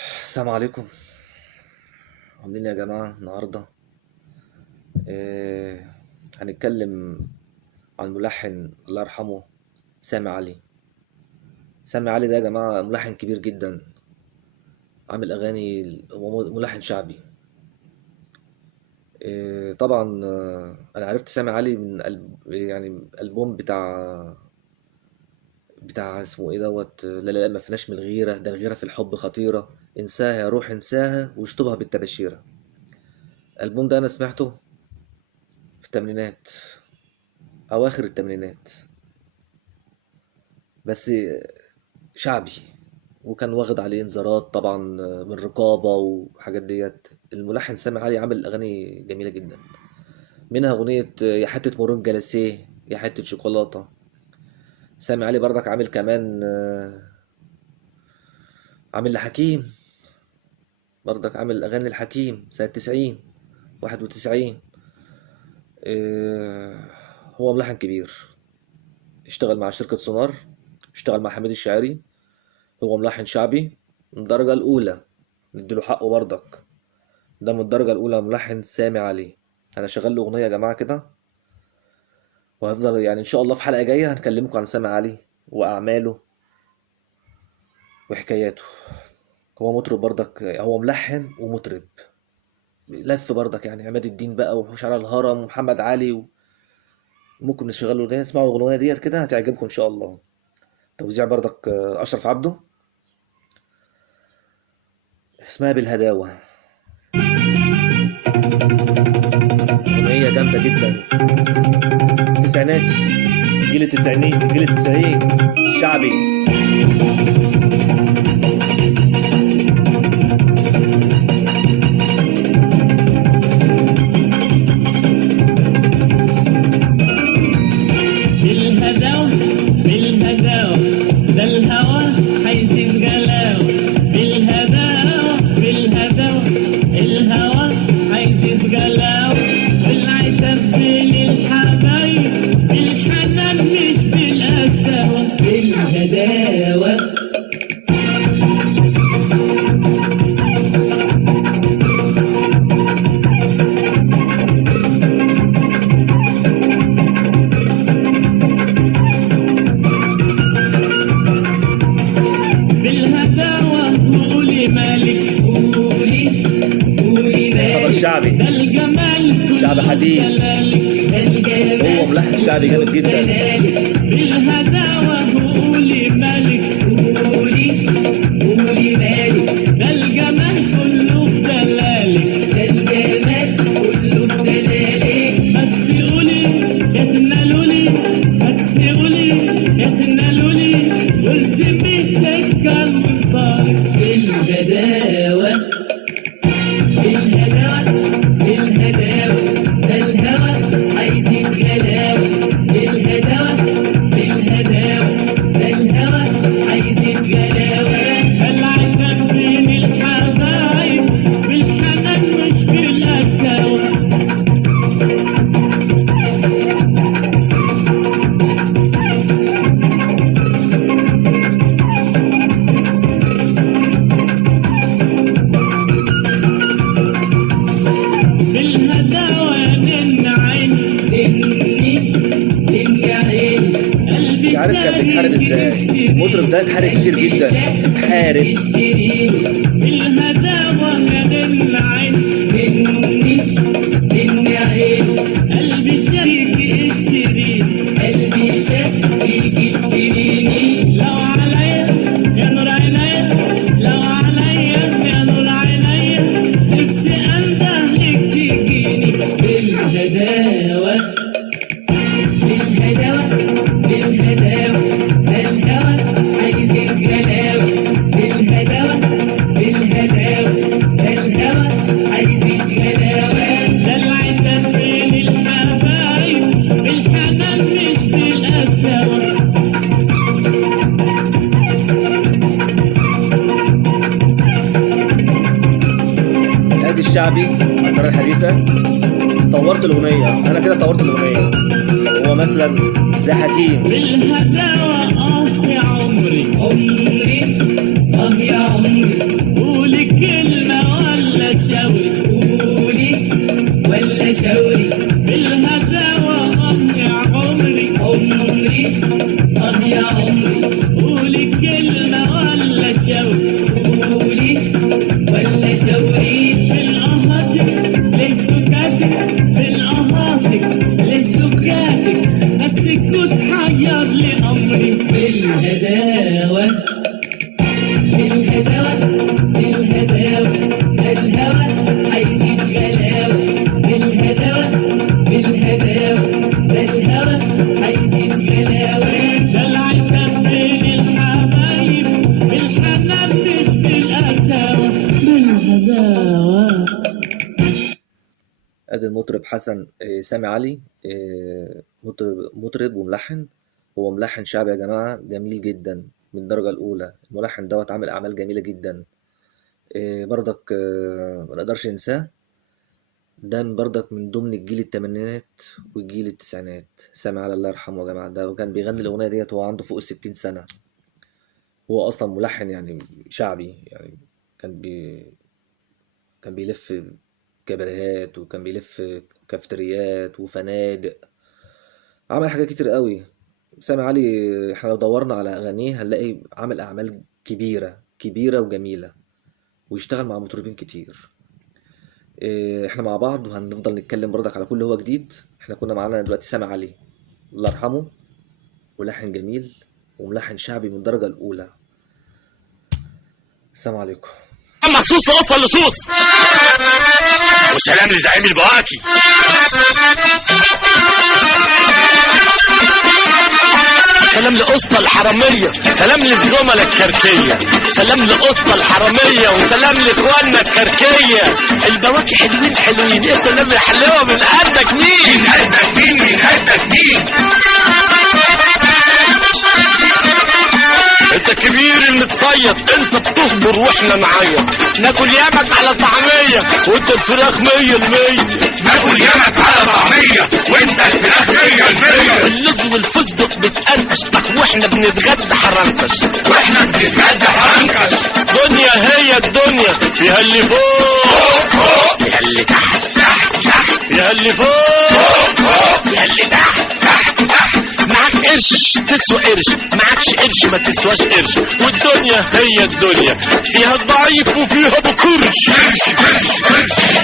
السلام عليكم. عاملين إيه يا جماعة النهاردة؟ آه هنتكلم عن ملحن الله يرحمه سامي علي. سامي علي ده يا جماعة ملحن كبير جدا، عامل أغاني، هو ملحن شعبي. طبعا، أنا عرفت سامي علي من يعني الألبوم بتاع اسمه إيه دوت، لا لا لا، ما فيناش من الغيرة، ده الغيرة في الحب خطيرة، انساها يا روح انساها واشطبها بالتباشيرة. الألبوم ده أنا سمعته في التمانينات، أواخر التمانينات، بس شعبي، وكان واخد عليه انذارات طبعا من رقابة وحاجات ديت. الملحن سامي علي عامل أغاني جميلة جدا، منها أغنية يا حتة مرون جلاسيه، يا حتة شوكولاتة. سامي علي برضك عامل كمان عامل لحكيم، برضك عامل أغاني الحكيم سنة 90 91. هو ملحن كبير، اشتغل مع شركة سونار، اشتغل مع حميد الشاعري. هو ملحن شعبي من الدرجة الأولى، نديله حقه برضك، ده من الدرجة الأولى ملحن سامي علي. أنا شغال له أغنية يا جماعة كده، وهفضل يعني إن شاء الله في حلقة جاية هنكلمكم عن سامي علي وأعماله وحكاياته. هو مطرب برضك، هو ملحن ومطرب، لف برضك يعني عماد الدين بقى وشارع الهرم ومحمد علي ممكن نشغل له ده، اسمعوا الأغنية ديت كده هتعجبكم إن شاء الله. توزيع برضك أشرف عبده، اسمها بالهداوة. أغنية جامدة جدا، تسعيناتي، جيل التسعينين، جيل التسعين، شعبي. بالهداوة بالهداوة ده الهوى هيزيد غلاوة. بالهداوة بالهداوة الهوى هيزيد غلاوة. العتاب بين الحبايب بالحنان مش بالقساوة. بالهداوة بالهداوة وقولي مالك قولي قولي طبق مالك. شعبي، ده الجمال كله شعب حديث، دلالك. ده الجمال هو ملحن شعبي جامد جدا. بالهداوة وقولي مالك قولي قولي مالك. ده الجمال كله بدلالك. ده الجمال كله بدلالك. بس قولي يا سنة لولي، بس قولي يا سنة لولي، وارسمي السكة الوصال. بالهداوة بالهداوة بالهداوة ده الهوى هيزيد غلاوة. بالهداوة بالهداوة ده الهوى هيزيد غلاوة. العتاب بين الحبايب بالحنان مش بالقساوة. بالهداوة نن عيني نني نني عيني. قلبي مش عارف كان بيتحارب ازاي، المطرب ده اتحارب كتير جدا، اتحارب. بالهداوة نن عيني نني نني عيني. قلبي شاريك اشتريني، قلبي شاريك اشتريني. لو عليا يا نور عينيا، لو عليا يا نور عينيا، نفسي انده لك تجيني. بالهداوة بالهداوة بالهداوة ده الهوى هيزيد غلاوة. بالهداوة بالهداوة ده الهوى هيزيد غلاوة. ده العتاب بين الحبايب بالحنان مش بالقساوة. ادي الشعبي على الطريقة الحديثة. طورت الأغنية، أنا كده طورت الأغنية. هو مثلا زي حكيم، بالهداوة يا عمري عمري يا عمري. قولي ادي المطرب حسن سامي علي، مطرب وملحن. هو ملحن شعبي يا جماعة جميل جدا من الدرجة الأولى. الملحن دوت عامل أعمال جميلة جدا. برضك ما نقدرش ننساه، ده برضك من ضمن الجيل التمانينات والجيل التسعينات. سامي علي الله يرحمه يا جماعة، ده كان بيغني الأغنية ديت وهو عنده فوق 60 سنة. هو أصلا ملحن يعني شعبي، يعني كان بيلف كباريهات، وكان بيلف كافتريات وفنادق، عمل حاجات كتير قوي. سامي علي احنا لو دورنا على اغانيه هنلاقي عمل اعمال كبيره وجميله، ويشتغل مع مطربين كتير. احنا مع بعض وهنفضل نتكلم برضك على كل هو جديد. احنا كنا معانا دلوقتي سامي علي الله يرحمه، ملحن جميل وملحن شعبي من الدرجه الاولى. السلام عليكم. مخصوص اوصل لصوص، وسلام لزعيم البواكي. سلام لقسطى الحرامية، سلام للزملاء الكركية، سلام لقسطى الحرامية، وسلام لاخواننا الكركية. البواكي حلوين حلوين، يا سلام يا حلاوة. من قدك مين؟ من قدك مين؟ من قدك مين؟ انت كبير المتصيد، انت بتصبر واحنا نعيط. ناكل يامك على طعمية وانت الفراخ 100%. ناكل يامك على طعمية وانت الفراخ 100%. اللوز والفستق بتقرقش واحنا بنتغدى حرنكش، واحنا بنتغدى حرنكش. دنيا هي الدنيا، فيها اللي فوق فوق، فيها اللي تحت تحت تحت، فيها اللي فوق فوق، فيها اللي تحت تحت تحت. معاك قرش تسوى قرش، معاكش قرش ما تسواش قرش. والدنيا هي الدنيا، فيها الضعيف وفيها بكرش. قرش قرش قرش.